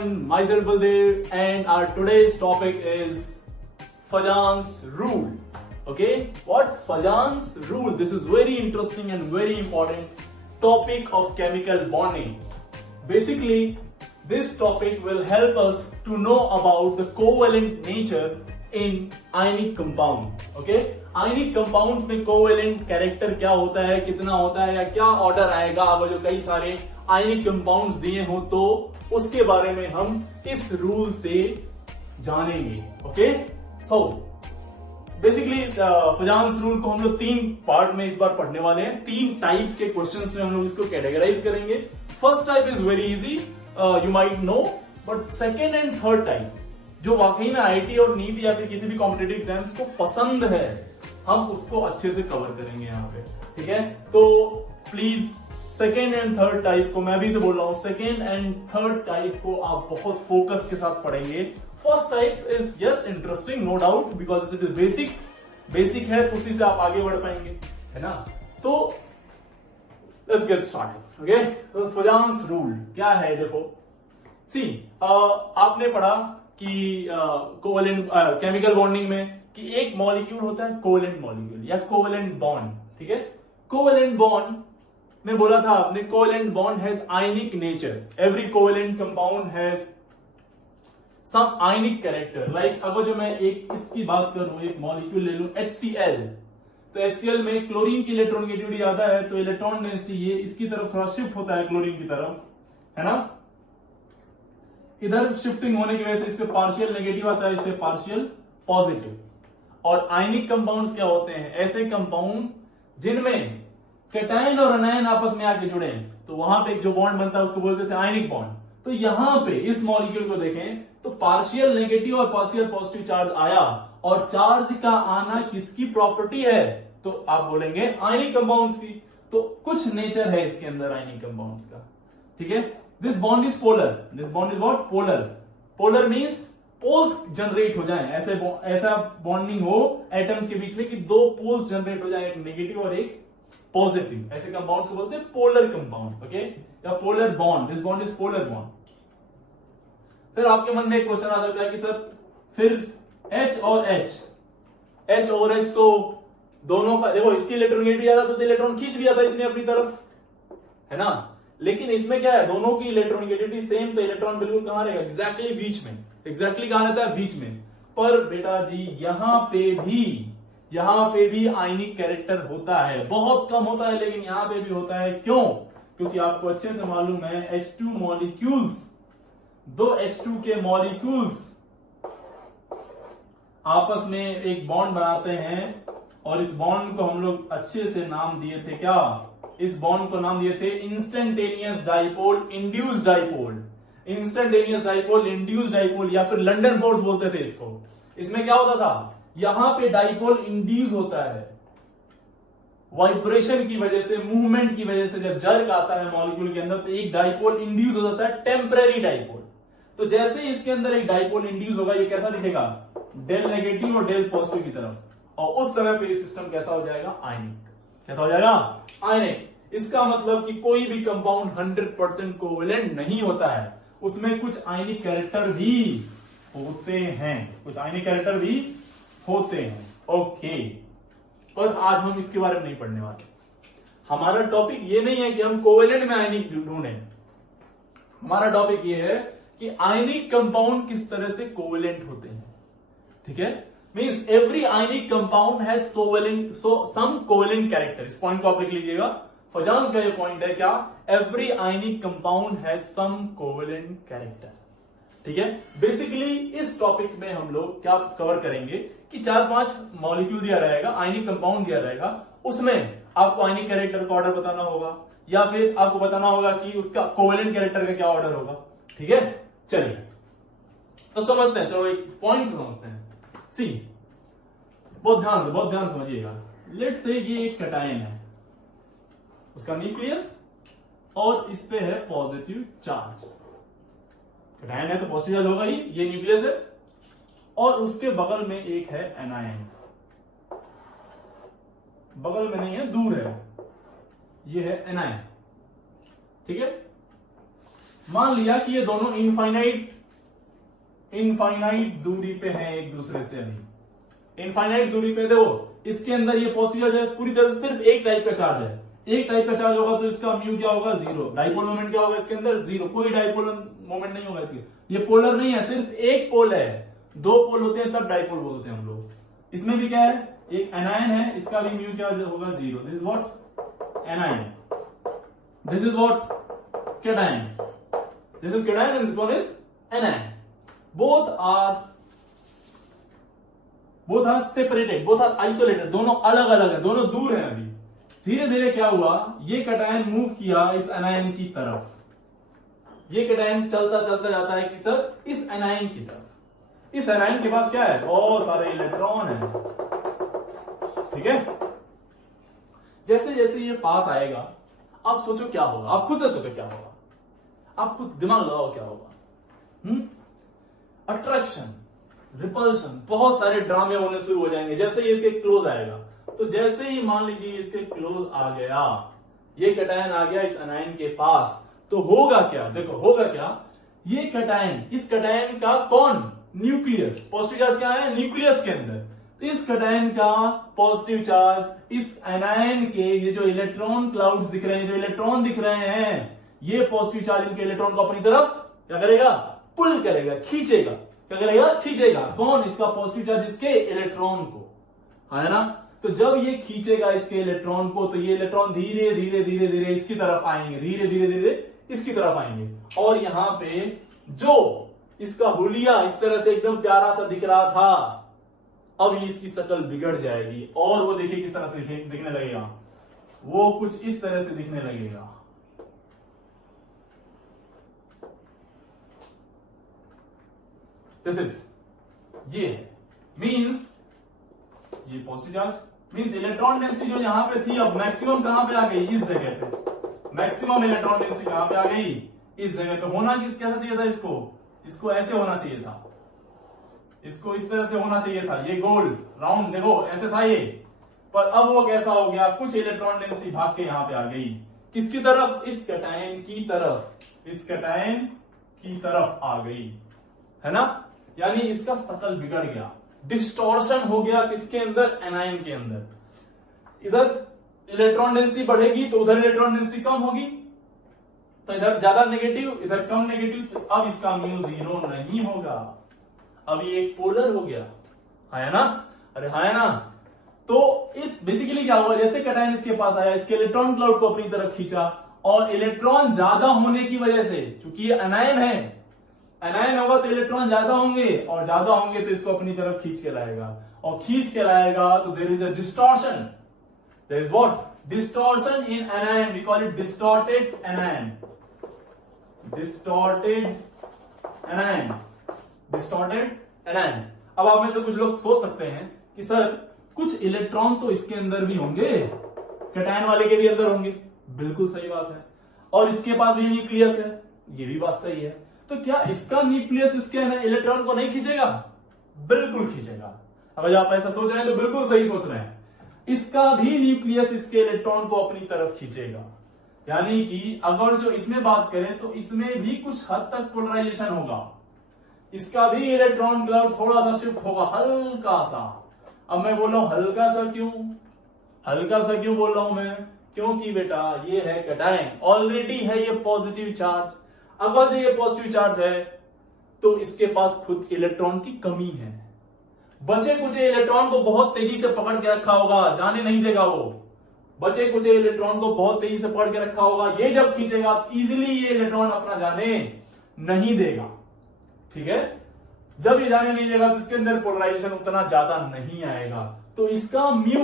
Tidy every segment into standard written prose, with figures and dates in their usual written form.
everyone, myself Baldev and our today's topic is Fajans rule. Okay, what Fajans rule? This is very interesting and very important topic of chemical bonding. Basically, this topic will help us to know about the covalent nature in ionic compound. Okay, ionic compounds में covalent character क्या होता है, कितना होता है या क्या order आएगा अगर जो कई सारे आयनिक कंपाउंड्स दिए हो तो उसके बारे में हम इस रूल से जानेंगे. ओके, सो बेसिकली फजान्स रूल को हम लोग तीन पार्ट में इस बार पढ़ने वाले हैं. तीन टाइप के क्वेश्चंस में हम लोग इसको कैटेगराइज करेंगे. First type is very easy, you might know, but second and third type जो वाकई में आईआईटी और नीट या फिर किसी भी कॉम्पिटेटिव एग्जाम्स को पसंद है, हम उसको अच्छे से कवर करेंगे यहाँ पे. ठीक है, तो please second and third type को, मैं भी से बोल रहा हूं, सेकेंड एंड थर्ड टाइप को आप बहुत फोकस के साथ पढ़ेंगे. First type is yes interesting, no doubt, because it is basic है, तो उसी से आप आगे बढ़ पाएंगे, है ना. तो लेट्स गेट स्टार्टेड. ओके, तो फजान्स रूल क्या है? देखो, सी आपने पढ़ा कि कोवेलेंट केमिकल बॉन्डिंग में कि एक मॉलिक्यूल होता है कोवेलेंट मॉलिक्यूल या कोवेलेंट बॉन्ड. ठीक है, कोवेलेंट बॉन्ड में बोला था आपने covalent bond has ionic nature. Every covalent compound has some ionic character. Like अगर जो मैं एक इसकी बात करूं, एक मॉलिक्यूल ले लूं HCl, तो HCl में क्लोरीन की इलेक्ट्रॉनिगेटिविटी ज्यादा है, तो इलेक्ट्रॉन डेंसिटी ये इसकी तरफ थोड़ा शिफ्ट होता है क्लोरीन की तरफ, है ना. इधर शिफ्टिंग होने की वजह से इस पे पार्शियल नेगेटिव आता है, इस पे पार्शियल पॉजिटिव. और आयनिक कंपाउंड्स क्या होते हैं? ऐसे कंपाउंड जिनमें कैटायन और अनायन आपस में आके जुड़े हैं, तो वहां पे जो बॉन्ड बनता है उसको बोलते थे आयनिक बॉन्ड. तो यहां पे इस मॉलिक्यूल को देखें तो पार्शियल नेगेटिव और पार्शियल पॉजिटिव चार्ज आया, और चार्ज का आना किसकी प्रॉपर्टी है? तो आप बोलेंगे आयनिक कंपाउंड्स की. तो कुछ नेचर है इसके अंदर आयनिक कंपाउंड्स का. ठीक है, this bond is polar. This bond is what? Polar. Polar means poles generate हो जाएं, ऐसा बॉन्डिंग हो एटम्स के बीच में कि दो पोल्स जनरेट हो जाए, एक नेगेटिव और एक पॉजिटिव. ऐसे कंपाउंड्स को बोलते हैं पोलर कंपाउंड. ओके, या polar bond. This bond is polar bond. फिर आपके मन में एक क्वेश्चन आ सकता है कि सर फिर H और H तो दोनों का, देखो इसकी इलेक्ट्रॉनिगेटिविटी ज्यादा तो इलेक्ट्रॉन खींच लिया था इसने अपनी तरफ, है ना. लेकिन इसमें क्या है, दोनों की इलेक्ट्रॉनिगेटिविटी सेम, तो इलेक्ट्रॉन बिल्कुल कहां रहेगा? एग्जैक्टली बीच में. एग्जैक्टली कहां रहता है? बीच में. पर बेटा जी यहां पे भी आयनिक कैरेक्टर होता है. बहुत कम होता है लेकिन यहां पे भी होता है. क्यों? क्योंकि आपको अच्छे से मालूम है H2 मॉलिक्यूल्स, दो H2 के मॉलिक्यूल्स आपस में एक बॉन्ड बनाते हैं, और इस बॉन्ड को हम लोग अच्छे से नाम दिए थे क्या? इस बॉन्ड को नाम दिए थे instantaneous dipole induced dipole. Instantaneous dipole induced dipole, या फिर लंडन फोर्स बोलते थे इसको. इसमें क्या होता था? यहां पे डाइपोल इंड्यूस होता है वाइब्रेशन की वजह से, मूवमेंट की वजह से. जब जर्क आता है मॉलिक्यूल के अंदर तो एक डाइपोल इंड्यूस हो जाता है, टेम्परेरी डाइपोल. तो जैसे इसके अंदर एक डाइपोल इंड्यूस होगा, ये कैसा दिखेगा? डेल नेगेटिव और डेल पॉजिटिव की तरफ. और उस समय पे ये सिस्टम कैसा हो जाएगा? आयनिक. कैसा हो जाएगा? आयनिक. इसका मतलब कि कोई भी कंपाउंड 100% कोवेलेंट नहीं होता है, उसमें कुछ आयनिक कैरेक्टर भी होते हैं, कुछ आयनिक कैरेक्टर भी होते हैं. ओके, पर आज हम इसके बारे में नहीं पढ़ने वाले. हमारा टॉपिक ये नहीं है कि हम कोवेलेंट में आयनिक ढूंढें. हमारा टॉपिक ये है कि आयनिक कंपाउंड किस तरह से कोवेलेंट होते हैं. ठीक है, means every ionic compound has some covalent character. इस पॉइंट को आप लिख लीजिएगा. फजान्स का ये पॉइंट है क्या? Every ionic compound has some covalent character. ठीक है, बेसिकली इस टॉपिक में हम लोग क्या कवर करेंगे कि 4-5 मॉलिक्यूल दिया रहेगा, आयनिक कंपाउंड दिया रहेगा, उसमें आपको आयनिक कैरेक्टर का ऑर्डर बताना होगा, या फिर आपको बताना होगा कि उसका कोवेलेंट कैरेक्टर का क्या ऑर्डर होगा. ठीक है, चलिए तो समझते हैं. चलो एक पॉइंट समझते हैं. सी, बहुत ध्यान समझिएगा. लेट्स से ये एक कैटायन है, उसका न्यूक्लियस, और इस पे है पॉजिटिव चार्ज. कैटायन है तो पॉजिटिव चार्ज होगा ही, ये न्यूक्लियस है, और उसके बगल में एक है एनायन. बगल में नहीं है, दूर है, ये है एनायन. ठीक है, मान लिया कि ये दोनों इनफाइनाइट दूरी पे हैं एक दूसरे से। अभी इनफाइनाइट दूरी पे देखो, इसके अंदर ये पॉजिटिव चार्ज है, पूरी तरह से सिर्फ एक टाइप का चार्ज है। एक टाइप का चार्ज होगा तो इसका म्यू क्या होगा, जीरो। डाइपोल मोमेंट क्या होगा इसके अंदर, जीरो। कोई डाइपोल मोमेंट नहीं होगा इसके। ये पोलर नहीं है, सिर्फ एक पोल है। दो पोल होते हैं तब डाइपोल बोलते हैं हम लोग। इसमें भी क्या है, एक एनायन है, इसका भी म्यू क्या होगा, zero. This is what, anion. This is what, cation. This is cation and this one is anion. Both are separated, both are isolated. दोनों अलग अलग है, दोनों दूर हैं। अभी धीरे धीरे क्या हुआ, ये कैटायन मूव किया इस एनायन की तरफ। ये कैटायन चलता चलता जाता है किस तरफ, इस एनायन की तरफ। इस एनायन के पास क्या है, बहुत सारे इलेक्ट्रॉन है। ठीक है। जैसे जैसे ये पास आएगा, आप सोचो क्या होगा, आप खुद से सोचो क्या होगा, आप खुद दिमाग लगाओ क्या होगा। अट्रैक्शन, रिपल्शन, बहुत सारे ड्रामे होने शुरू हो जाएंगे जैसे ये इसके क्लोज आएगा। तो जैसे ही मान लीजिए इसके क्लोज आ गया, ये कैटायन आ गया इस एनायन के पास, तो होगा क्या, देखो होगा क्या, ये कैटायन, इस कैटायन का कौन, न्यूक्लियस, पॉजिटिव चार्ज क्या है न्यूक्लियस के अंदर। तो इस कैटायन का पॉजिटिव चार्ज इस एनायन के, ये जो इलेक्ट्रॉन क्लाउड्स दिख रहे हैं, जो इलेक्ट्रॉन दिख रहे हैं, ये पॉजिटिव चार्ज इनके इलेक्ट्रॉन को अपनी तरफ क्या करेगा, पुल करेगा, खींचेगा। क्या करेगा, खींचेगा। कौन, इसका पॉजिटिव चार्ज इसके इलेक्ट्रॉन को, है ना। तो जब ये खींचेगा इसके इलेक्ट्रॉन को, तो ये इलेक्ट्रॉन धीरे धीरे धीरे धीरे इसकी तरफ आएंगे, धीरे धीरे धीरे इसकी तरफ आएंगे। और यहां पे जो इसका हुलिया इस तरह से एकदम प्यारा सा दिख रहा था, अब इसकी शक्ल बिगड़ जाएगी। और वो देखिए किस तरह से दिखने लगेगा, वो कुछ इस तरह से दिखने लगेगा। दिस इज, ये मीन्स, ये positive charge means electron density जो यहां पे थी, अब मैक्सिमम कहां पे आ गई, इस जगह पे। मैक्सिमम इलेक्ट्रॉन डेंसिटी कहां पे आ गई, इस जगह पे। होना कैसा चाहिए था इसको ऐसे होना चाहिए था, इसको इस तरह से होना चाहिए था, ये गोल राउंड देखो ऐसे था ये। पर अब वो कैसा हो गया, कुछ इलेक्ट्रॉन डेंसिटी भाग के यहां पे आ गई, किसकी तरफ, इस कैटायन की तरफ, इस कैटायन की तरफ आ गई, है ना। यानी इसका शक्ल बिगड़ गया, डिस्टॉर्शन हो गया किसके अंदर, एनायन के अंदर। इधर इलेक्ट्रॉन डेंसिटी बढ़ेगी तो उधर इलेक्ट्रॉन डेंसिटी कम होगी, तो इधर ज्यादा नेगेटिव, इधर कम नेगेटिव। तो अब इसका म्यू जीरो नहीं होगा, अब ये एक पोलर हो गया, है ना। अरे है ना। तो इस बेसिकली क्या हुआ, जैसे कैटायन इसके पास आया, इसके इलेक्ट्रॉन क्लाउड को अपनी तरफ खींचा, और इलेक्ट्रॉन ज्यादा होने की वजह से, क्योंकि ये एनायन है, एनायन होगा तो इलेक्ट्रॉन ज्यादा होंगे, और ज्यादा होंगे तो इसको अपनी तरफ खींच के लाएगा, और खींच के लाएगा तो there is a distortion. There is what, distortion in anion, we call it distorted anion, distorted anion, distorted anion. अब आप में से कुछ लोग सोच सकते हैं कि सर कुछ इलेक्ट्रॉन तो इसके अंदर भी होंगे, कैटायन वाले के भी अंदर होंगे। बिल्कुल सही बात है, और इसके पास भी न्यूक्लियस है, ये भी बात सही है। तो क्या इसका न्यूक्लियस इसके इलेक्ट्रॉन को नहीं खींचेगा, बिल्कुल खींचेगा। अगर आप ऐसा सोच रहे हैं तो बिल्कुल सही सोच रहे हैं, इसका भी न्यूक्लियस इसके इलेक्ट्रॉन को अपनी तरफ खींचेगा। यानी कि अगर जो इसमें बात करें तो इसमें भी कुछ हद तक पोलराइजेशन होगा, इसका भी इलेक्ट्रॉन क्लाउड थोड़ा सा शिफ्ट होगा, हल्का सा। अब मैं बोल रहा हूं हल्का सा क्यों, हल्का सा क्यों बोल रहा हूं मैं, क्योंकि बेटा ये है कैटायन, ऑलरेडी है ये पॉजिटिव चार्ज। अगर जो ये पॉजिटिव चार्ज है तो इसके पास खुद इलेक्ट्रॉन की कमी है, बचे कुचे इलेक्ट्रॉन को बहुत तेजी से पकड़ के रखा होगा, जाने नहीं देगा वो, बचे कुचे इलेक्ट्रॉन को बहुत तेजी से पकड़ के रखा होगा। ये जब खींचेगा इजीली ये इलेक्ट्रॉन अपना जाने नहीं देगा, ठीक है। जब ये जाने नहीं देगा तो इसके अंदर पोलराइजेशन उतना ज्यादा नहीं आएगा, तो इसका म्यू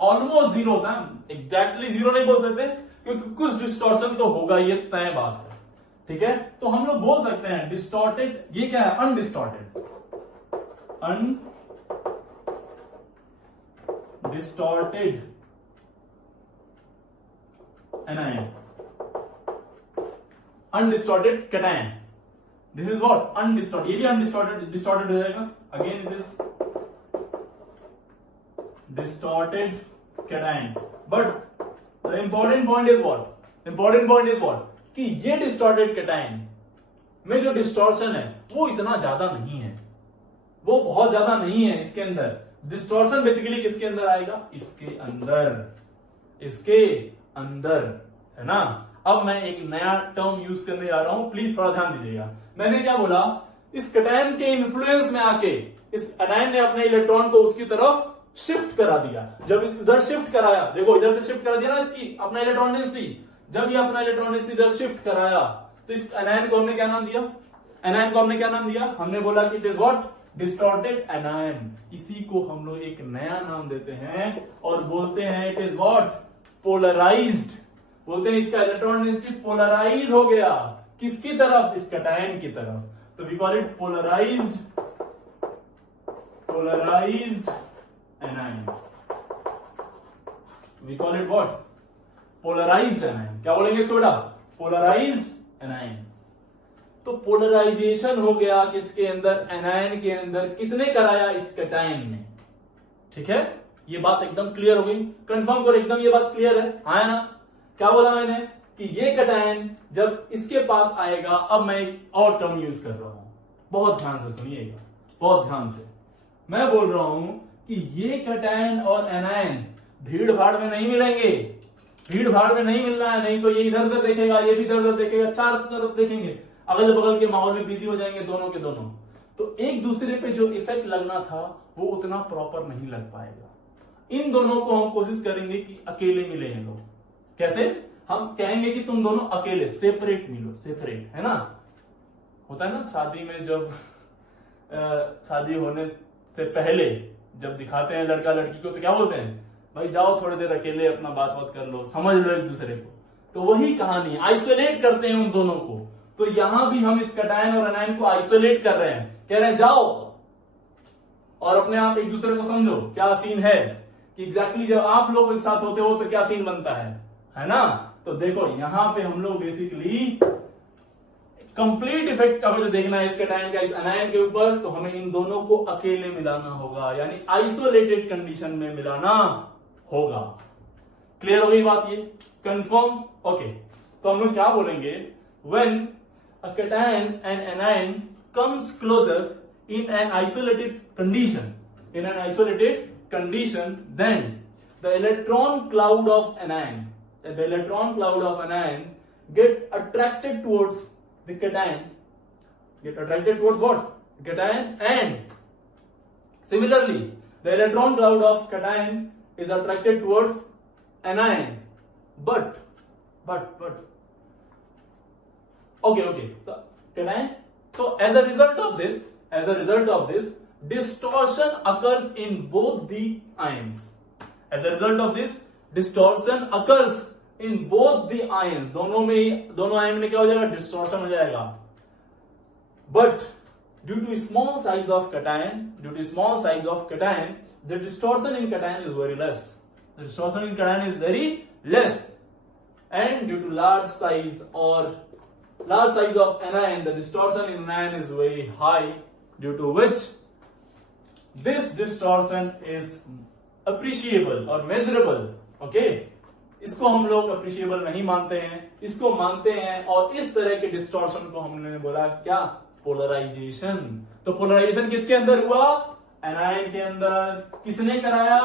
ऑलमोस्ट जीरो होता है। एग्जैक्टली जीरो नहीं बोल सकते क्योंकि कुछ डिस्टॉर्शन तो होगा, ये तय बात है, ठीक है। तो हम लोग बोल सकते हैं डिस्टॉर्टेड, ये क्या है, undistorted, undistorted anion, undistorted cation. This is what, undistorted. ये भी अनडिस्टॉर्टेड, डिस्टॉर्टेड हो जाएगा, again it is distorted cation. But the important point is what, important point is what, कि ये डिस्टॉर्टेड कैटायन में जो डिस्टॉर्शन है वो इतना ज्यादा नहीं है, वो बहुत ज्यादा नहीं है इसके अंदर। डिस्टॉर्शन बेसिकली किसके अंदर आएगा? इसके अंदर, है ना। अब मैं एक नया टर्म यूज करने जा रहा हूं, प्लीज थोड़ा ध्यान दीजिएगा। मैंने क्या बोला? इस कैटायन के इन्फ्लुएंस में आके इस एनायन ने अपने इलेक्ट्रॉन को उसकी तरफ शिफ्ट करा दिया। जब इधर शिफ्ट कराया, देखो इधर से शिफ्ट करा दिया ना इसकी अपना इलेक्ट्रॉन डेंसिटी, जब ये अपना इलेक्ट्रॉन डेंसिटी इधर शिफ्ट कराया तो इस एनायन को हमने क्या नाम दिया? एनायन को हमने क्या नाम दिया? हमने बोला कि it is what? Distorted anion. इसी को हम लोग एक नया नाम देते हैं और बोलते हैं इट इज व्हाट? पोलराइज्ड। बोलते हैं इसका इलेक्ट्रॉन डेंसिटी पोलराइज हो गया। किसकी तरफ? इस कैटायन की तरफ। तो we call it polarised anion. We call it what? Polarised anion. क्या बोलेंगे इसको बेटा? Polarised anion. तो पोलराइजेशन हो गया किसके अंदर? एनायन के अंदर। किसने कराया? इस कैटायन ने। ठीक है, ये बात एकदम क्लियर हो गई। कंफर्म करो, एकदम ये बात क्लियर है? हाँ ना? क्या बोला मैंने? कि ये कैटायन जब इसके पास आएगा, अब मैं एक और टर्म यूज कर रहा हूं, बहुत ध्यान से सुनिएगा, बहुत ध्यान से। मैं बोल रहा हूं कि ये कैटायन और एनायन भीड़ भाड़ में नहीं मिलेंगे, भीड़ भाड़ में नहीं मिलना है, नहीं तो ये इधर उधर देखेगा, ये भी इधर उधर देखेगा, चार तरफ देखेंगे, अगल बगल के माहौल में बिजी हो जाएंगे दोनों के दोनों। तो एक दूसरे पे जो इफेक्ट लगना था वो उतना प्रॉपर नहीं लग पाएगा। इन दोनों को हम कोशिश करेंगे कि अकेले मिले हैं लोग। कैसे? हम कहेंगे कि तुम दोनों अकेले सेपरेट मिलो, सेपरेट, है ना। होता है ना शादी में, जब शादी होने से पहले जब दिखाते हैं लड़का लड़की को तो क्या बोलते हैं? भाई जाओ थोड़ी देर अकेले अपना बात कर लो, समझ लो एक दूसरे को। तो वही कहानी है, आइसोलेट करते हैं उन दोनों को। तो यहां भी हम इस कैटायन और एनायन को आइसोलेट कर रहे हैं, कह रहे हैं जाओ और अपने आप एक दूसरे को समझो। क्या सीन है कि एग्जैक्टली जब आप लोग एक साथ होते हो तो क्या सीन बनता है ना। तो देखो यहां पे हम लोग बेसिकली कंप्लीट इफेक्ट अगर जो देखना है इस कैटायन का इस एनायन के ऊपर, तो हमें इन दोनों को अकेले मिलाना होगा, यानी आइसोलेटेड कंडीशन में मिलाना होगा। क्लियर हो गई बात? ये कंफर्म? ओके, तो हम लोग क्या बोलेंगे? When a cation and anion comes closer in an isolated condition, then the electron cloud of anion get attracted towards the cation, get attracted towards what? Cation, and similarly the electron cloud of cation is attracted towards anion, but okay. So as a result of this, distortion occurs in both the ions. दोनों ion में क्या हो जाएगा? Distortion हो जाएगा। But due to small size of cation, the distortion in cation is very less. And due to large size of anion, the distortion in anion is very high, due to which this distortion is appreciable or measurable. Okay, इसको हम लोग appreciable नहीं मानते हैं, इसको मानते हैं, और इस तरह के डिस्टॉर्शन को हमने बोला क्या? पोलराइजेशन। तो पोलराइजेशन किसके अंदर हुआ? एनायन के अंदर। किसने कराया?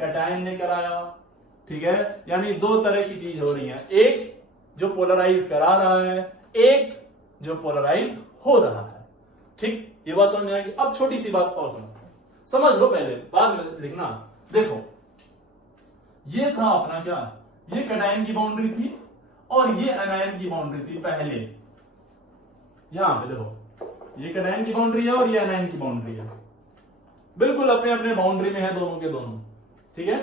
कैटायन ने कराया। ठीक है, यानी दो तरह की चीज हो रही है, एक जो पोलराइज करा रहा है, एक जो पोलराइज हो रहा है। ठीक, ये बात समझ में आएगी। अब छोटी सी बात और समझ लो, पहले बाद में लिखना। देखो ये था अपना क्या? ये कैटायन की बाउंड्री थी और ये एनायन की बाउंड्री थी। पहले यहां पे देखो, ये कैटायन की बाउंड्री है और ये एनायन की बाउंड्री है, बिल्कुल अपने अपने बाउंड्री में है दोनों के दोनों। ठीक है,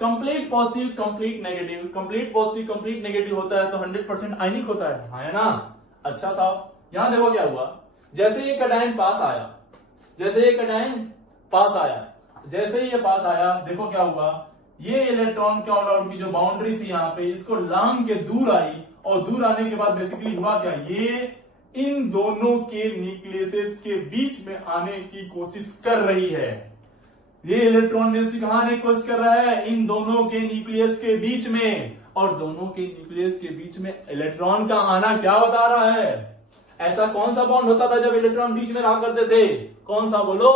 complete positive, complete negative. Complete positive, complete negative होता है तो 100% आयनिक होता है, हाँ है ना। अच्छा साहब, यहां देखो क्या हुआ। जैसे ये कैटायन पास आया, जैसे ये पास आया, देखो क्या हुआ। ये इलेक्ट्रॉन काउंट की जो बाउंड्री थी यहां पे, इसको लांग के दूर आई, और दूर आने के बाद बेसिकली हुआ क्या? ये इन दोनों के न्यूक्लियसेस के बीच में आने की कोशिश कर रही है। ये इलेक्ट्रॉन डेंसिटी कहां आने की कोशिश कर रहा है? इन दोनों के न्यूक्लियस के बीच में। और दोनों के न्यूक्लियस के बीच में इलेक्ट्रॉन का आना क्या बता रहा है? ऐसा कौन सा बॉन्ड होता था जब इलेक्ट्रॉन बीच में रहा करते थे? कौन सा बोलो?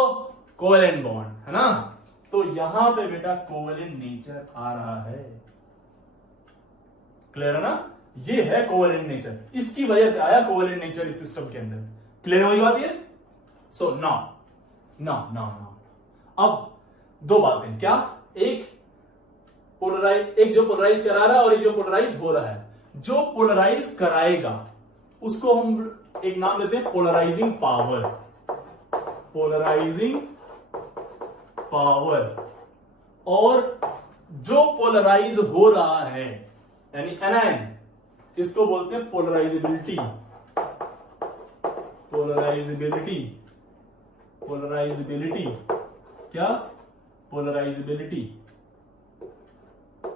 कोवेलेंट बॉन्ड, है ना? तो यहां पे बेटा कोवेलेंट नेचर आ रहा है। क्लियर है ना? ये है कोवेलेंट नेचर, इसकी वजह से आया कोवेलेंट नेचर इस सिस्टम के अंदर। क्लियर है वही बात ये? सो नाउ अब दो बातें, क्या? एक जो पोलराइज करा रहा है और एक जो पोलराइज हो रहा है। जो पोलराइज कराएगा उसको हम एक नाम देते हैं पोलराइजिंग पावर। Polarising power. और जो पोलराइज हो रहा है यानी एनायन, इसको बोलते हैं पोलराइजेबिलिटी। पोलराइजेबिलिटी क्या? पोलराइजेबिलिटी।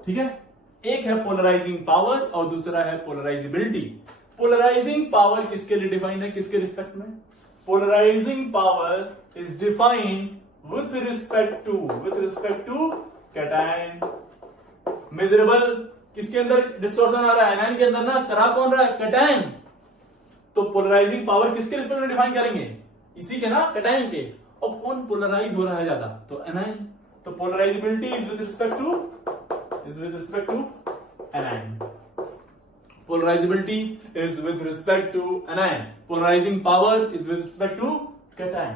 ठीक है? एक है पोलराइजिंग पावर और दूसरा है पोलराइजेबिलिटी। पोलराइजिंग पावर किसके लिए डिफाइंड है, किसके रिस्पेक्ट में? Polarising power is defined with respect to cation. Measurable किसके अंदर डिस्टॉर्शन आ रहा है? एनायन के अंदर ना। करा कौन रहा है? कैटायन। तो पोलराइजिंग पावर किसके रिस्पेक्ट में डिफाइन करेंगे? इसी के ना, कैटायन के। और कौन पोलराइज हो रहा है ज्यादा? तो एनायन। तो polarisability is with respect to anion. Polarizability is with respect to anion. Polarizing power is with respect to cation.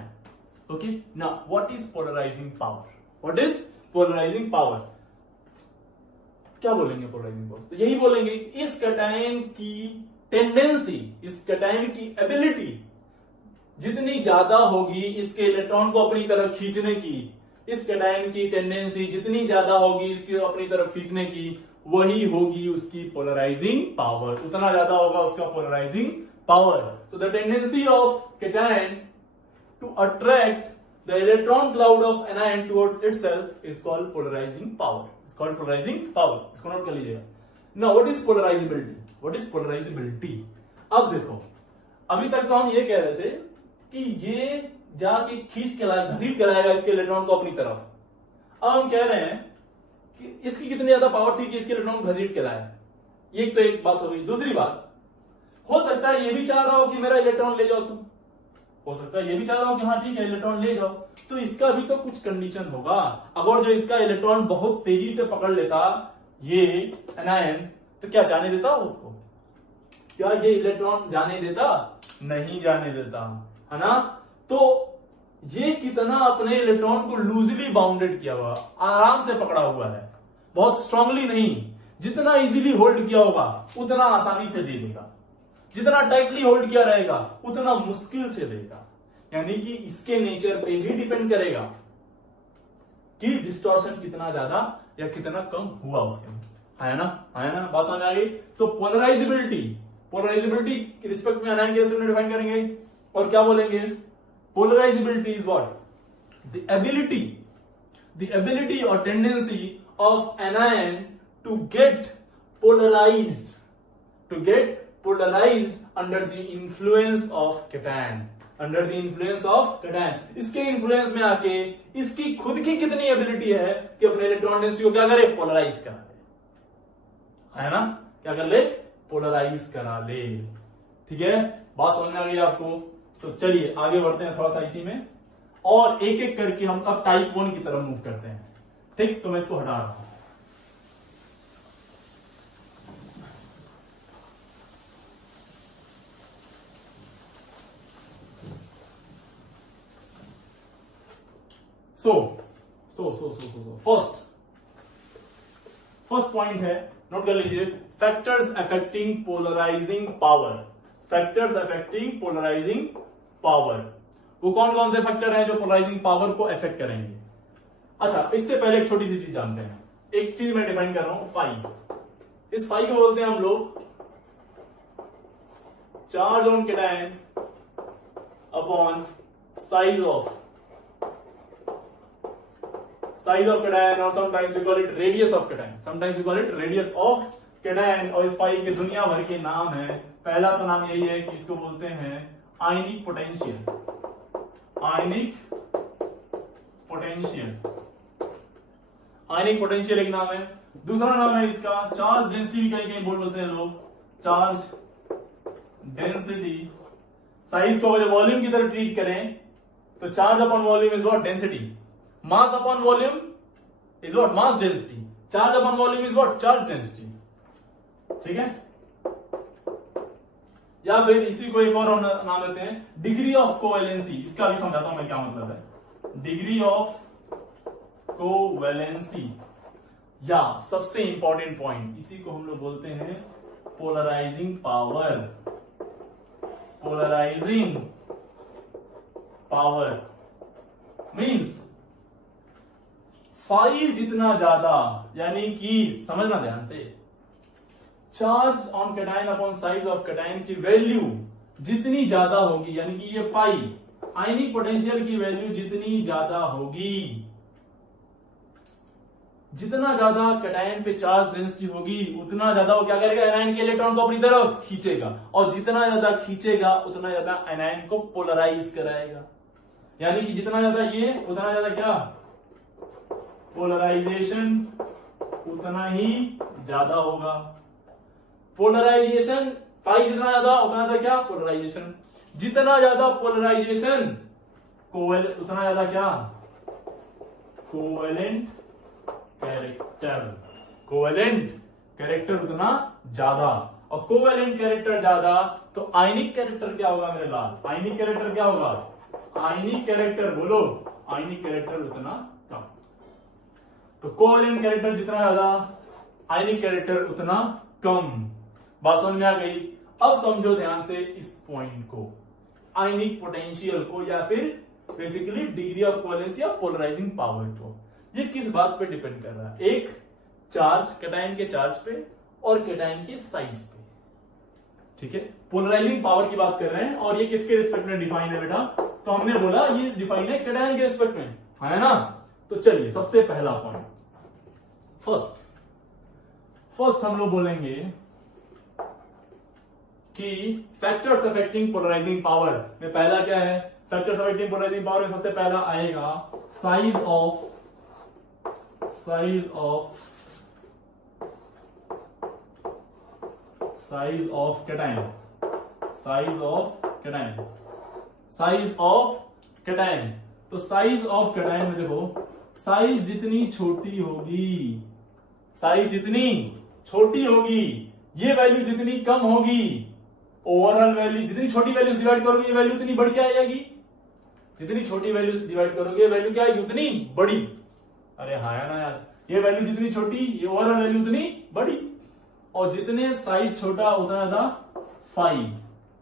Okay. Now, what is polarizing power? What is polarizing power? क्या बोलेंगे polarizing power? तो यही बोलेंगे कि इस cation की tendency, इस cation की एबिलिटी जितनी ज्यादा होगी इसके इलेक्ट्रॉन को अपनी तरफ खींचने की, इस cation की टेंडेंसी जितनी ज्यादा होगी इसके अपनी तरफ खींचने की, वही होगी उसकी पोलराइजिंग पावर। उतना ज्यादा होगा उसका polarising power. So the tendency of cation to attract the electron cloud of anion towards itself is called polarising power. Is called polarising power. इसको नोट कर लीजिएगा। Now what is polarisability? What is polarisability? अब देखो, अभी तक तो हम ये कह रहे थे कि ये जाके खींच के लाएगा, घसीट के लाएगा इसके इलेक्ट्रॉन को अपनी तरफ। अब हम कह रहे हैं कि इसकी कितनी ज्यादा पावर थी कि इसके इलेक्ट्रॉन को घसीट के लाया। ये तो एक बात हो गई। दूसरी बात, हो सकता है ये भी चाह रहा हो कि मेरा इलेक्ट्रॉन ले जाओ तुम। हो सकता है ये भी चाह रहा हो कि हाँ ठीक है इलेक्ट्रॉन ले जाओ। तो इसका भी तो कुछ कंडीशन होगा। अगर जो इसका इलेक्ट्रॉन बहुत तेजी से पकड़ लेता ये एनायन, तो क्या जाने देता उसको? क्या ये इलेक्ट्रॉन जाने देता? नहीं जाने देता, है ना? तो ये कितना अपने इलेक्ट्रॉन को लूजली बाउंडेड किया हुआ, आराम से पकड़ा हुआ है, बहुत स्ट्रांगली नहीं। जितना इजीली होल्ड किया होगा उतना आसानी से दे देगा, जितना टाइटली होल्ड किया रहेगा उतना मुश्किल से देगा। यानी कि इसके नेचर पे भी डिपेंड करेगा कि डिस्टॉर्शन कितना ज्यादा या कितना कम हुआ उसके अंदर। है ना? बात समझ आ गई? तो पोलराइजेबिलिटी के रिस्पेक्ट में एनायन के रिस्पेक्ट में डिफाइन करेंगे और क्या बोलेंगे? Polarizability is what? The ability or tendency of anion to get polarized under the influence of cation. इसके इन्फ्लुएंस में आके इसकी खुद की कितनी एबिलिटी है कि अपने इलेक्ट्रॉन डेंसिटी को क्या करे? पोलराइज करा ले। है ना? क्या कर ले? पोलराइज करा ले। ठीक है? बात समझ में आ गई आपको? तो चलिए आगे बढ़ते हैं थोड़ा सा इसी में, और एक एक करके हम अब टाइप 1 की तरफ मूव करते हैं। ठीक? तो मैं इसको हटा रहा हूं। फर्स्ट पॉइंट है, नोट कर लीजिए, factors affecting polarising power. Factors affecting polarising power, वो कौन कौन से फैक्टर हैं जो पोलराइजिंग पावर को अफेक्ट करेंगे? अच्छा, इससे पहले एक छोटी सी चीज जानते हैं। एक चीज मैं डिफाइन कर रहा हूं, फाई। इस फाई को बोलते हैं हम लोग charge on cation upon size of cation, और sometimes we call it radius of cation. और इस फाई के दुनिया भर के नाम है। पहला तो नाम यही है कि इसको बोलते हैं आयनिक पोटेंशियल एक नाम है। दूसरा नाम है इसका चार्ज डेंसिटी, कहीं कहीं बोलते हैं लोग चार्ज डेंसिटी। साइज को अगर वॉल्यूम की तरह ट्रीट करें तो charge upon volume is what density, mass upon volume is what mass density, charge upon volume is what charge density. ठीक है, या फिर इसी को एक और हम नाम लेते हैं डिग्री ऑफ कोवैलेंसी। इसका भी समझाता हूं मैं क्या मतलब है। डिग्री ऑफ कोवैलेंसी, या सबसे इंपॉर्टेंट पॉइंट, इसी को हम लोग बोलते हैं polarising power. Polarising power means phi जितना ज्यादा, यानी कि समझना ध्यान से, charge on cation upon size of cation की वैल्यू जितनी ज्यादा होगी, यानी कि ये फाई आयनिक पोटेंशियल की वैल्यू जितनी ज्यादा होगी, जितना ज्यादा कैटायन पे चार्ज डेंसिटी होगी उतना ज्यादा वो क्या करेगा, एनायन के इलेक्ट्रॉन को अपनी तरफ खींचेगा, और जितना ज्यादा खींचेगा उतना ज्यादा एनायन को पोलराइज कराएगा। यानी कि जितना ज्यादा ये उतना ज्यादा क्या, पोलराइजेशन उतना ही ज्यादा होगा। पोलराइजेशन फाई जितना ज्यादा उतना ज्यादा क्या, पोलराइजेशन। जितना ज्यादा पोलराइजेशन उतना ज्यादा क्या, कोवेलेंट कैरेक्टर। कोवेलेंट कैरेक्टर उतना ज्यादा, और कोवेलेंट कैरेक्टर ज्यादा तो आयनिक कैरेक्टर क्या होगा मेरे लाल, आयनिक कैरेक्टर क्या होगा, आयनिक कैरेक्टर बोलो, आयनिक कैरेक्टर उतना कम। तो कोवेलेंट कैरेक्टर जितना ज्यादा, आयनिक कैरेक्टर उतना कम। बात समझ में आ गई? अब समझो ध्यान से इस पॉइंट को, आयनिक पोटेंशियल को, या फिर बेसिकली डिग्री ऑफ कोवेलेंस या पोलराइजिंग पावर को। ये किस बात पे डिपेंड कर रहा है, एक चार्ज कैटायन के चार्ज पे और कैटायन के साइज पे। ठीक है, पोलराइजिंग पावर की बात कर रहे हैं, और ये किसके रिस्पेक्ट में डिफाइन है बेटा, तो हमने बोला ये डिफाइन है कैटायन के रिस्पेक्ट में, है ना। तो चलिए सबसे पहला पॉइंट, फर्स्ट हम लोग बोलेंगे कि फैक्टर्स अफेक्टिंग पोलराइजिंग पावर में पहला क्या है, फैक्टर्स अफेक्टिंग पोलराइजिंग पावर में सबसे पहला आएगा साइज ऑफ कैटायन। तो साइज ऑफ कैटायन में देखो, साइज जितनी छोटी होगी, ये वैल्यू जितनी कम होगी, ओवरऑल वैल्यू जितनी छोटी वैल्यूज डिवाइड करोगे ये वैल्यू उतनी बड़ी क्या आएगी, जितनी छोटी वैल्यूज डिवाइड करोगे वैल्यू क्या आएगी, उतनी बड़ी। अरे हाँ ना यार, ये वैल्यू जितनी छोटी, ये ओवरऑल वैल्यू उतनी बड़ी, और जितने साइज छोटा उतना ज्यादा फाई,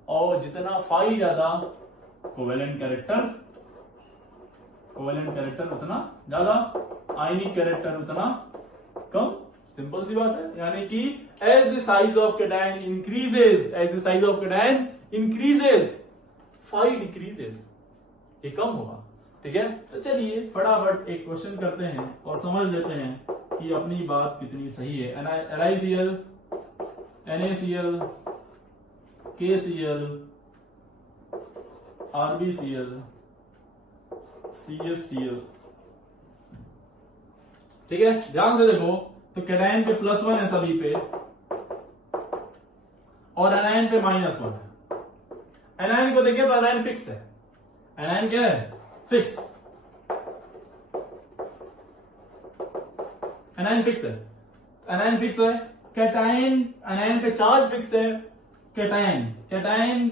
और जितना फाई ज्यादा कोवेलेंट कैरेक्टर उतना ज्यादा, आयनिक कैरेक्टर उतना कम। सिंपल सी बात है, यानी कि as the size of cation increases, phi decreases, ये कम होगा। ठीक है, तो चलिए फटाफट एक क्वेश्चन करते हैं और समझ लेते हैं कि अपनी बात कितनी सही है। NaCl, NaCl, KCl, RbCl, CsCl। ठीक है, ध्यान से देखो, तो कैटायन पे +1 है सभी पे, और एनायन पे -1 है। एनायन को देखें तो एनायन फिक्स है, एनायन क्या है, फिक्स, एनायन फिक्स है। कैटायन, एनायन पे चार्ज फिक्स है, कैटायन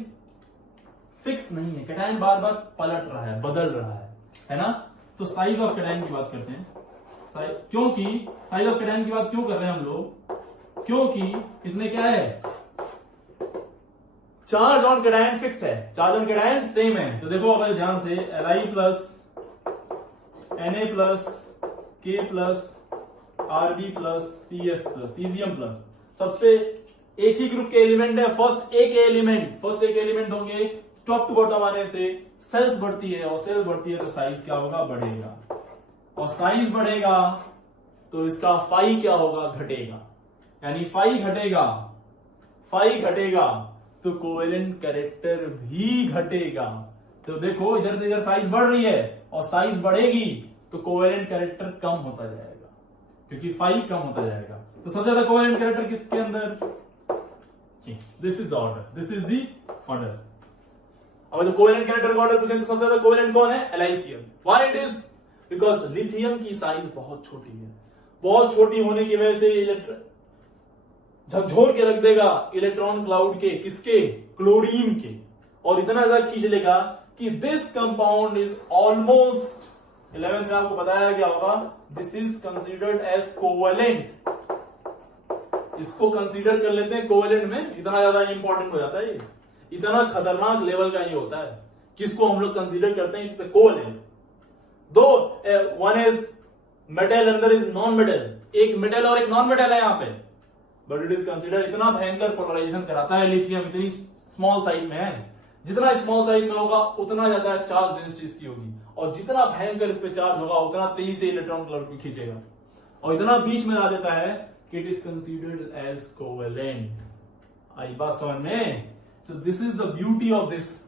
फिक्स नहीं है, कैटायन बार बार पलट रहा है, बदल रहा है ना। तो साइज ऑफ कैटायन की बात करते हैं, क्योंकि साइज ऑफ कैटायन की बात क्यों कर रहे हैं हम लोग, क्योंकि इसमें क्या है, चार्ज ऑन कैटायन फिक्स है, चार्ज ऑन कैटायन सेम है। तो देखो अब ध्यान से, Li plus, Na plus, K plus, Rb plus, Cs plus, caesium plus, सबसे एक ही ग्रुप के एलिमेंट है। फर्स्ट एक एलिमेंट होंगे, टॉप टू बॉटम आने से सेल्स बढ़ती है, और सेल्स बढ़ती है तो साइज क्या होगा, बढ़ेगा, और साइज बढ़ेगा तो इसका फाई क्या होगा, घटेगा। यानी फाई घटेगा तो कोवेलेंट कैरेक्टर भी घटेगा। तो देखो इधर से इधर साइज बढ़ रही है और साइज बढ़ेगी तो कोवेलेंट कैरेक्टर कम होता जाएगा, क्योंकि 5 कम होता जाएगा। तो सबसे ज्यादा कोवेलेंट कैरेक्टर किसके अंदर? This is the order, this is the order. अब जो कोवेलेंट कैरेक्टर का ऑर्डर पूछे तो सबसे ज्यादा कोवेलेंट कौन है? एलाइसियम। Why it is? Because lithium की साइज बहुत छोटी है, बहुत छोटी होने की वजह से झकझोर के रख देगा इलेक्ट्रॉन क्लाउड के, किसके? क्लोरीन के, और इतना ज्यादा खींच लेगा कि this compound is almost 11th में आपको बताया गया होगा, this is considered as covalent. इसको कंसीडर कर लेते हैं कोवेलेंट में, इतना ज्यादा इंपॉर्टेंट हो जाता है, इतना खतरनाक लेवल का ही होता है। किसको हम लोग कंसीडर करते हैं? कोवेलेंट। दो वन इज मेटल, अंदर इज नॉन मेटल, एक मेटल और एक नॉन मेटल है यहाँ पे, बट इट इज कंसीडर, इतना भयंकर पोलराइजेशन कराता है लिथियम, इतनी स्मॉल साइज में है। जितना स्मॉल साइज में होगा उतना ज्यादा चार्ज डेंसिटी इसकी होगी, और जितना भयंकर इस पे चार्ज होगा उतना तेजी से इलेक्ट्रॉन क्लाउड को खींचेगा, और इतना बीच में ला देता है कि it is considered as covalent. आई बात समझ में? So this is the beauty of this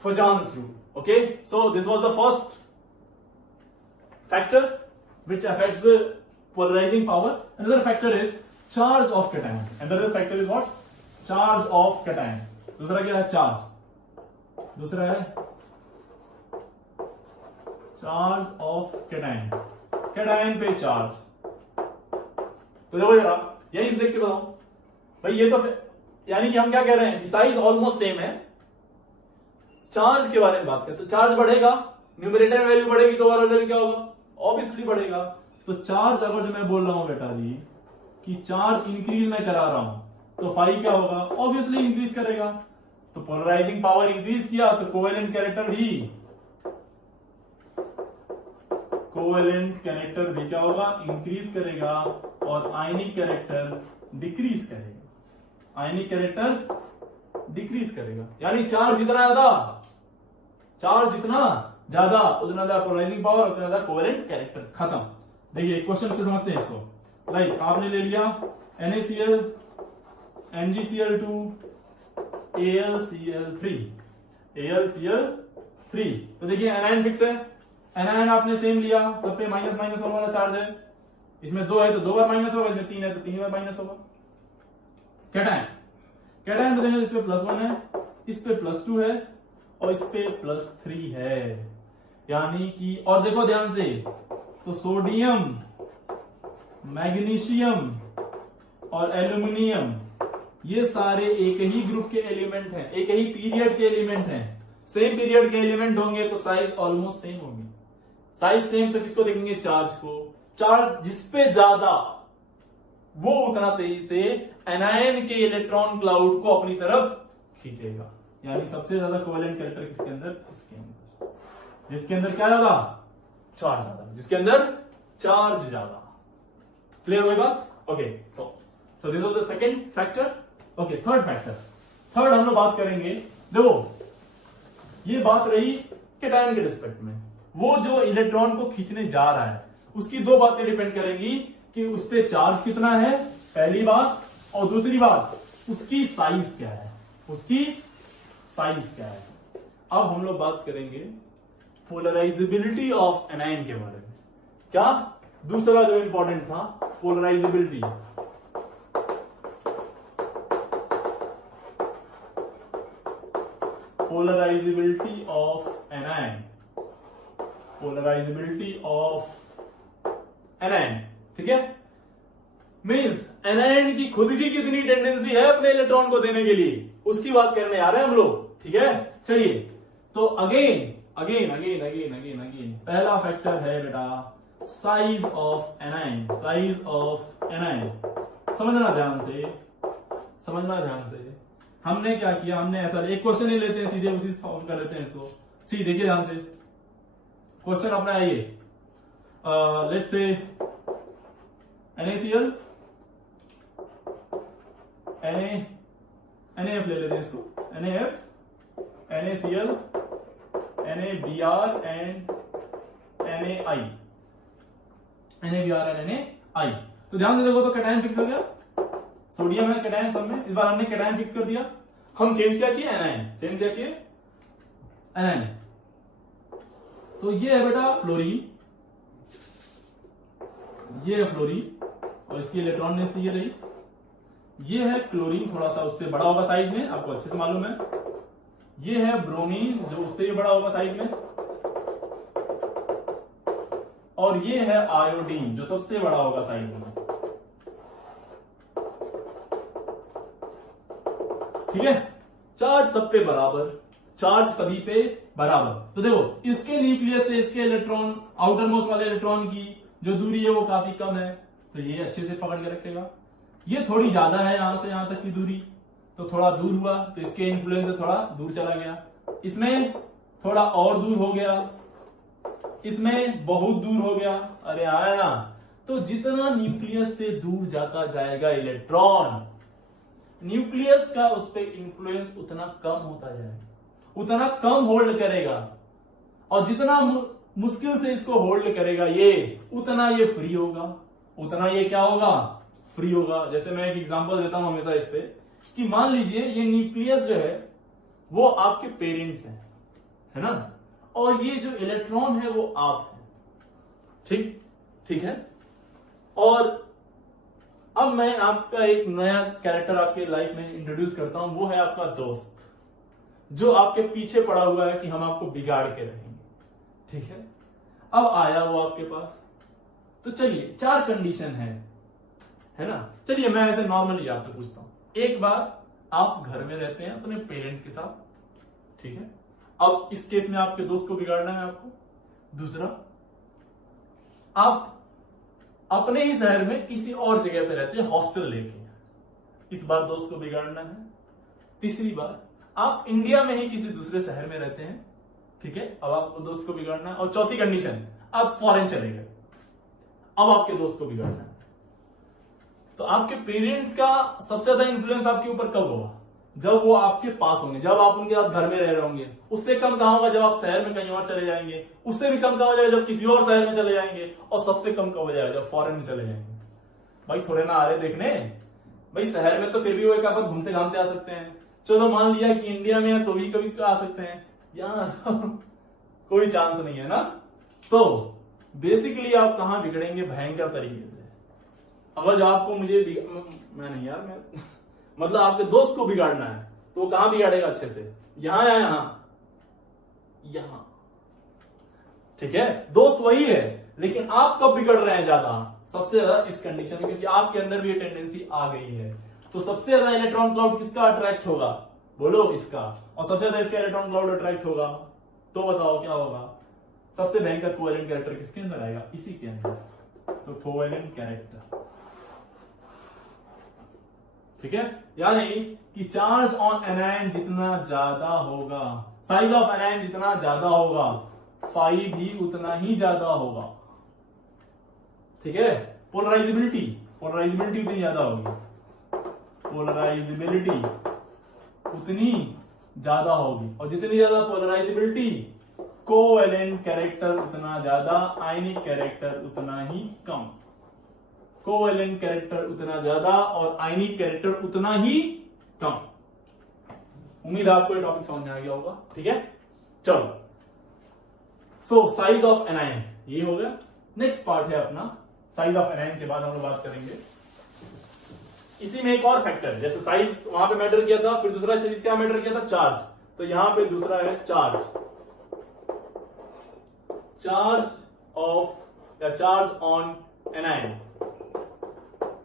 Fajans rule. Okay, so this was the first factor which affects the polarizing power. Another factor is charge of cation. Another factor is what? Charge of cation. दूसरा क्या है? Charge. दूसरा है charge of cation, cation पे charge. तो देखो जरा यही देख के बताओ भाई, ये तो यानी कि हम क्या कह रहे हैं? साइज ऑलमोस्ट सेम है, चार्ज के बारे में बात करें तो चार्ज बढ़ेगा, न्यूमरेटर वैल्यू बढ़ेगी तो ओवरऑल वैल्यू क्या होगा? ऑब्वियसली बढ़ेगा। तो चार्ज अगर जो मैं बोल रहा हूं बेटा जी कि चार्ज इंक्रीज मैं करा रहा हूं तो 5 क्या होगा? ऑब्वियसली इंक्रीज करेगा। तो पोलराइजिंग पावर इंक्रीज किया तो कोवेलेंट कैरेक्टर भी क्या होगा? इंक्रीज करेगा, और आयनिक कैरेक्टर डिक्रीज करेगा। आयनिक कैरेक्टर डिक्रीज करेगा, यानी चार्ज जितना ज्यादा उतना ज्यादा पोलराइजिंग पावर, उतना ज्यादा कोवेलेंट कैरेक्टर। खत्म। देखिए क्वेश्चन से समझते हैं इसको। लाइक आपने ले लिया NaCl, MgCl2, AlCl3। तो देखिए एनायन फिक्स है, एनायन आपने सेम लिया, सब पे माइनस माइनस होने वाला चार्ज है। इसमें 2 है तो 2 बार माइनस होगा, इसमें 3 है तो 3 बार माइनस होगा। कैटायन तो देखिए इस पे +1 है, इस पे +2 है, और इस पे +3 है। यानी कि, और देखो ध्यान से, तो सोडियम, मैग्नीशियम और एल्यूमिनियम ये सारे एक ही ग्रुप के एलिमेंट हैं, एक ही पीरियड के एलिमेंट हैं। सेम पीरियड के एलिमेंट होंगे तो साइज ऑलमोस्ट सेम होगी। साइज सेम तो किसको देखेंगे? चार्ज को। चार्ज जिसपे ज्यादा वो उतना तेजी से एनायन के इलेक्ट्रॉन क्लाउड को अपनी तरफ खींचेगा। यानी सबसे ज्यादा कोवेलेंट कैरेक्टर किसके अंदर? इसके अंदर। जिसके अंदर क्या ज्यादा? चार्ज ज्यादा। जिसके अंदर चार्ज ज्यादा। क्लियर हुई बात? Okay, so this was the second factor. Okay, third factor. Third हम लोग बात करेंगे, देखो ये बात रही कैटायन के रिस्पेक्ट में। वो जो इलेक्ट्रॉन को खींचने जा रहा है उसकी दो बातें डिपेंड करेंगी कि उस पे चार्ज कितना है, पहली बात, और दूसरी बात उसकी साइज क्या है। उसकी साइज क्या है। अब हम लोग बात करेंगे पोलराइजेबिलिटी ऑफ एनायन के बारे में। क्या दूसरा जो इंपॉर्टेंट था, polarisability. Polarisability of anion, polarisability of anion, ठीक है। मींस एनायन की खुद की कितनी टेंडेंसी है अपने इलेक्ट्रॉन को देने के लिए, उसकी बात करने आ रहे हैं हम लोग, ठीक है। चलिए, तो अगेन पहला फैक्टर है बेटा size of anion. Size of anion समझना ध्यान से। हमने क्या किया, हमने ऐसा एक क्वेश्चन ही लेते हैं, सीधे उसी सॉल्व कर लेते हैं इसको। सी देखिए ध्यान से, क्वेश्चन अपना है ये, लेट्स से NaCl, NaF ले लेते हैं इसको, NaF, NaCl, NaBr and NaI, NaBr and NaI। तो ध्यान से देखो, तो कैटायन फिक्स हो गया, सोडियम है कैटायन सब में। इस बार हमने कैटायन फिक्स कर दिया, हम चेंज क्या किए, एनायन। तो ये है बेटा फ्लोरीन, ये है फ्लोरीन और इसकी इलेक्ट्रॉन नेस्टी ये रही। ये है क्लोरीन, थोड़ा सा उससे बड़ा होगा साइज में, आपको अच्छे से मालूम है। ये है ब्रोमीन जो उससे भी बड़ा होगा साइज में, और ये है आयोडीन जो सबसे बड़ा होगा साइज में। ठीक है, चार्ज सब पे बराबर, चार्ज सभी पे बराबर। तो देखो इसके न्यूक्लियस से इसके इलेक्ट्रॉन, आउटर मोस्ट वाले इलेक्ट्रॉन की जो दूरी है वो काफी कम है, तो ये अच्छे से पकड़ के रखेगा। ये थोड़ी ज्यादा है, यहां से यहां तक की दूरी, तो थोड़ा दूर हुआ, तो इसके इन्फ्लुएंस से थोड़ा दूर चला गया। इसमें थोड़ा और दूर हो गया, इसमें बहुत दूर हो गया, अरे आया ना। तो जितना न्यूक्लियस से दूर जाता जाएगा इलेक्ट्रॉन, न्यूक्लियस का उस पर इंफ्लुएंस उतना कम होता जाएगा, उतना कम होल्ड करेगा, और जितना मुश्किल से इसको होल्ड करेगा ये, उतना ये फ्री होगा, उतना ये क्या होगा, फ्री होगा। जैसे मैं एक एग्जांपल देता हूं हमेशा इस पे, कि मान लीजिए ये न्यूक्लियस जो है वो आपके पेरेंट्स हैं, है ना, और ये जो इलेक्ट्रॉन है वो आप है, ठीक है। और अब मैं आपका एक नया कैरेक्टर आपके लाइफ में इंट्रोड्यूस करता हूं, वो है आपका दोस्त, जो आपके पीछे पड़ा हुआ है कि हम आपको बिगाड़ के रहेंगे, ठीक है। अब आया वो आपके पास, तो चलिए 4 कंडीशन है ना। चलिए मैं ऐसे नॉर्मली आपसे पूछता हूं, एक बार आप घर में रहते हैं अपने पेरेंट्स के साथ, ठीक है। अब इस केस में आपके दोस्त को बिगाड़ना है आपको। दूसरा, आप अपने ही शहर में किसी और जगह पे रहते हैं हॉस्टल लेके, इस बार दोस्त को बिगाड़ना है। तीसरी बार, आप इंडिया में ही किसी दूसरे शहर में रहते हैं, ठीक है, अब आपको दोस्त को बिगाड़ना है। और चौथी कंडीशन, आप फॉरेन चले गए, अब आपके दोस्त को बिगाड़ना है। तो आपके पेरेंट्स का सबसे ज्यादा इंफ्लुएंस आपके ऊपर कब होगा, जब वो आपके पास होंगे, जब आप उनके साथ घर में रह रहे होंगे। उससे कम कहां होगा जब आप शहर में कहीं और चले जाएंगे, उससे भी कम कहां हो जाएगा जब किसी और शहर में चले जाएंगे, और सबसे कम कब हो जाएगा जब फॉरेन में चले जाएंगे। भाई थोड़े ना आ रहे देखने, भाई शहर में तो फिर भी वो एक आप घूमते घामते आ सकते हैं, चलो मान लिया कि इंडिया में है तो भी कभी आ सकते हैं, यहाँ तो कोई चांस नहीं है ना। तो बेसिकली आप कहां बिगड़ेंगे, भयंकर तरीके से। अगर जो आपको मुझे मैं नहीं यार, मैं मतलब आपके दोस्त को बिगाड़ना है, तो वो कहां बिगाड़ेगा अच्छे से, यहां या यहां, ठीक है। दोस्त वही है, लेकिन आप कब बिगड़ रहे हैं ज्यादा, सबसे ज्यादा इस कंडीशन में, क्योंकि आपके अंदर भी ये टेंडेंसी आ गई है। तो सबसे ज्यादा इलेक्ट्रॉन क्लाउड किसका अट्रैक्ट होगा, बोलो इसका, और सबसे ज्यादा इसका इलेक्ट्रॉन क्लाउड अट्रैक्ट होगा, तो बताओ क्या होगा। सबसे भयंकर कोवेलेंट कैरेक्टर किसके अंदर आएगा, इसी के अंदर, तो कोवेलेंट कैरेक्टर, ठीक है। यानी कि चार्ज ऑन एनायन जितना ज्यादा होगा, साइज ऑफ एनायन जितना ज्यादा होगा, फाई भी उतना ही ज्यादा होगा, ठीक है। पोलराइजेबिलिटी उतनी ज्यादा होगी, पोलराइजेबिलिटी उतनी ज्यादा होगी, और जितनी ज्यादा पोलराइजेबिलिटी, कोवेलेंट कैरेक्टर उतना ज्यादा, आयनिक कैरेक्टर उतना ही कम। कोवेलेंट कैरेक्टर उतना ज्यादा और आयनिक कैरेक्टर उतना ही कम। उम्मीद आपको ये टॉपिक समझ में आ गया होगा, ठीक है। चलो, सो साइज ऑफ एनायन ये हो गया। नेक्स्ट पार्ट है अपना साइज ऑफ एनायन के बाद हम लोग बात करेंगे इसी में एक और फैक्टर है, जैसे साइज वहां पे मैटर किया था, फिर दूसरा चीज क्या मैटर किया था, चार्ज। तो यहां पे दूसरा है चार्ज ऑफ या चार्ज ऑन एनायन।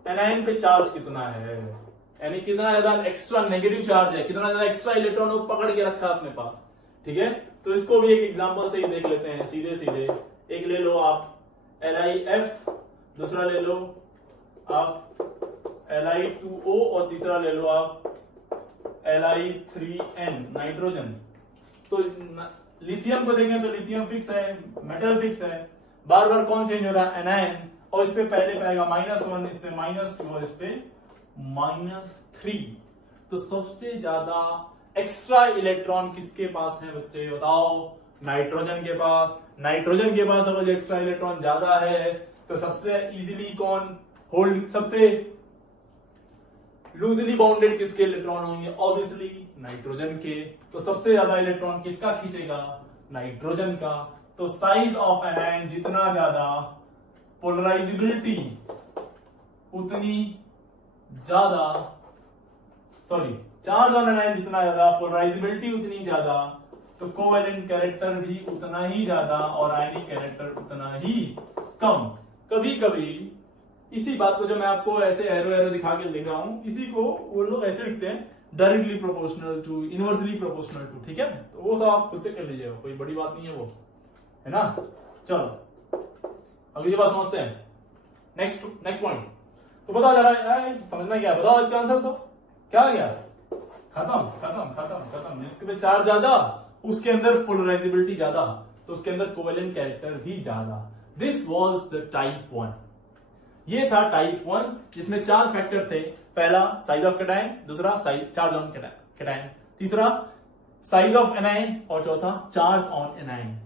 एनायन पे चार्ज कितना है, यानी कितना ज्यादा एक्स्ट्रा नेगेटिव चार्ज है, कितना ज्यादा एक्स्ट्रा इलेक्ट्रॉन को पकड़ के रखा है अपने पास, ठीक है। तो इसको भी एक एग्जांपल से ही देख लेते हैं, सीधे सीधे। एक ले लो आप LiF, दूसरा ले लो आप Li2O, और तीसरा ले लो आप Li3N, नाइट्रोजन। तो लिथियम को देखें तो लिथियम फिक्स है, मेटल फिक्स है, बार बार कौन चेंज हो रहा है, एनायन। और इस पे पहले पाएगा -1, इस पे -2 और इस पे -3। तो सबसे ज्यादा एक्स्ट्रा इलेक्ट्रॉन किसके पास है बच्चे, बताओ, नाइट्रोजन के पास। नाइट्रोजन के पास अगर एक्स्ट्रा इलेक्ट्रॉन ज्यादा है तो सबसे इजीली कौन होल्ड, सबसे लूजली बाउंडेड किसके इलेक्ट्रॉन होंगे, ऑब्वियसली नाइट्रोजन के। तो सबसे ज्यादा इलेक्ट्रॉन किसका खींचेगा, नाइट्रोजन का। तो साइज ऑफ एनायन जितना ज्यादा, पोलराइजिबिलिटी उतनी ज्यादा, सॉरी चार्ज ऑन एनायन जितना ज्यादा, पोलराइजिबिलिटी उतनी ज्यादा, तो कोवेलेंट कैरेक्टर भी उतना ही ज्यादा और आयनिक कैरेक्टर उतना ही कम। कभी कभी इसी बात को जो मैं आपको ऐसे एरो दिखा के लिख रहा हूं, इसी को वो लोग ऐसे लिखते हैं directly proportional to, inversely proportional to, ठीक है। तो वो सब आप खुद से कर लीजिएगा, कोई बड़ी बात नहीं है वो, है ना। चलो अगली बात समझते हैं, नेक्स्ट पॉइंट। तो बताओ जरा, समझना क्या, बताओ इसका आंसर तो क्या गया, खत्म खत्म खत्म खत्म। जिसके पे चार्ज ज्यादा उसके अंदर पोलराइजिबिलिटी ज्यादा, तो उसके अंदर कोवेलेंट कैरेक्टर भी ज्यादा। This was the type 1। ये था टाइप 1 जिसमें 4 फैक्टर थे। पहला साइज ऑफ कैटायन, दूसरा चार्ज ऑन कैटायन, तीसरा साइज ऑफ एनायन और चौथा चार्ज ऑन एनायन।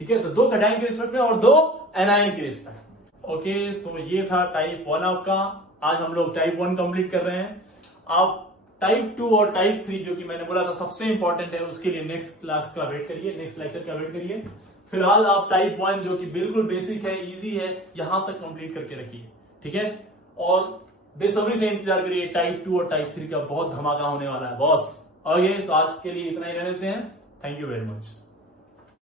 ठीक है, तो 2 कैटायन के रिस्पेक्ट में और 2 एनायन के रिस्पेक्ट। ओके, सो ये था टाइप 1 आपका। आज हम लोग टाइप 1 कंप्लीट कर रहे हैं। आप टाइप 2 और टाइप 3 जो कि मैंने बोला था सबसे इंपॉर्टेंट है, उसके लिए नेक्स्ट क्लास का वेट करिए, नेक्स्ट लेक्चर का वेट करिए। फिलहाल आप टाइप 1 जो कि बिल्कुल बेसिक है, इजी है, यहां तक कंप्लीट करके रखिए, ठीक है। और बेसब्री से इंतजार करिए, टाइप 2 और टाइप 3 का बहुत धमाका होने वाला है बॉस। ओके, तो आज के लिए इतना ही रहने देते हैं। Thank you very much.